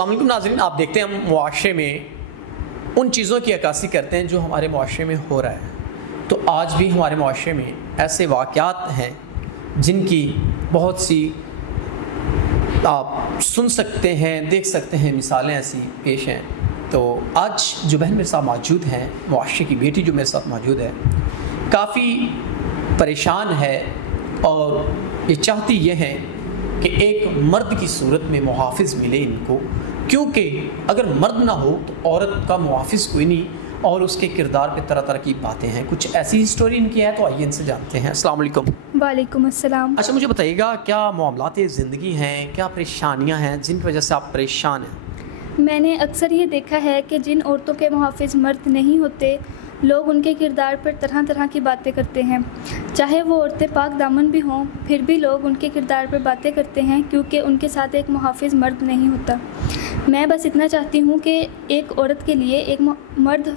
السلام علیکم ناظرین، آپ دیکھتے ہیں ہم معاشرے میں ان چیزوں کی عکاسی کرتے ہیں جو ہمارے معاشرے میں ہو رہا ہے۔ تو آج بھی ہمارے معاشرے میں ایسے واقعات ہیں جن کی بہت سی آپ سن سکتے ہیں، دیکھ سکتے ہیں، مثالیں ایسی پیش ہیں۔ تو آج جو بہن میرے ساتھ موجود ہیں، معاشرے کی بیٹی جو میرے ساتھ موجود ہے، کافی پریشان ہے اور یہ چاہتی یہ ہے کہ ایک مرد کی صورت میں محافظ ملے ان کو، کیونکہ اگر مرد نہ ہو تو عورت کا محافظ کوئی نہیں اور اس کے کردار پہ طرح طرح کی باتیں ہیں۔ کچھ ایسی ہسٹوری ان کی ہے، تو آئیے ان سے جانتے ہیں۔ السلام علیکم۔ وعلیکم السلام۔ اچھا، مجھے بتائیے گا کیا معاملات زندگی ہیں، کیا پریشانیاں ہیں جن کی وجہ سے آپ پریشان ہیں؟ میں نے اکثر یہ دیکھا ہے کہ جن عورتوں کے محافظ مرد نہیں ہوتے، لوگ ان کے کردار پر طرح طرح کی باتیں کرتے ہیں، چاہے وہ عورتیں پاک دامن بھی ہوں، پھر بھی لوگ ان کے کردار پر باتیں کرتے ہیں کیونکہ ان کے ساتھ ایک محافظ مرد نہیں ہوتا۔ میں بس اتنا چاہتی ہوں کہ ایک عورت کے لیے ایک مرد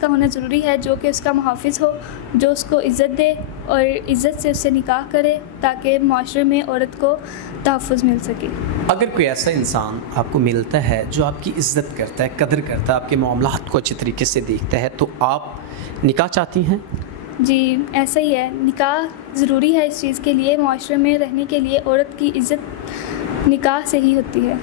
کا ہونا ضروری ہے جو کہ اس کا محافظ ہو، جو اس کو عزت دے اور عزت سے اس سے نکاح کرے تاکہ معاشرے میں عورت کو تحفظ مل سکے۔ اگر کوئی ایسا انسان آپ کو ملتا ہے جو آپ کی عزت کرتا ہے، قدر کرتا ہے، آپ کے معاملات کو اچھے طریقے سے دیکھتا ہے، تو آپ نکاح چاہتی ہیں؟ جی ایسا ہی ہے، نکاح ضروری ہے اس چیز کے لیے، معاشرے میں رہنے کے لیے عورت کی عزت نکاح سے ہی ہوتی ہے۔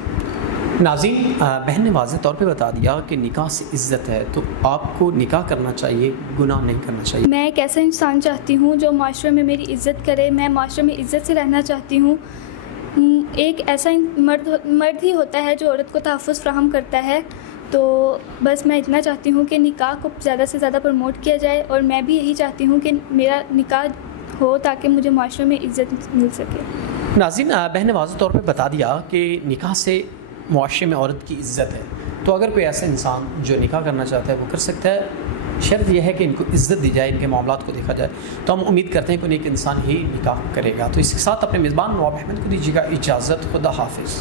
ناظرین، بہن نے واضح طور پہ بتا دیا کہ نکاح سے عزت ہے، تو آپ کو نکاح کرنا چاہیے، گناہ نہیں کرنا چاہیے۔ میں ایک ایسا انسان چاہتی ہوں جو معاشرے میں میری عزت کرے، میں معاشرے میں عزت سے رہنا چاہتی ہوں۔ ایک ایسا مرد ہی ہوتا ہے جو عورت کو تحفظ فراہم کرتا ہے، تو بس میں اتنا چاہتی ہوں کہ نکاح کو زیادہ سے زیادہ پروموٹ کیا جائے، اور میں بھی یہی چاہتی ہوں کہ میرا نکاح ہو تاکہ مجھے معاشرے میں عزت مل سکے۔ ناظرین، بہن نے واضح طور پہ بتا دیا کہ نکاح سے معاشرے میں عورت کی عزت ہے، تو اگر کوئی ایسا انسان جو نکاح کرنا چاہتا ہے وہ کر سکتا ہے، شرط یہ ہے کہ ان کو عزت دی جائے، ان کے معاملات کو دیکھا جائے۔ تو ہم امید کرتے ہیں کہ ایک انسان ہی نکاح کرے گا۔ تو اس کے ساتھ اپنے میزبان نواب احمد کو دیجیے گا اجازت۔ خدا حافظ۔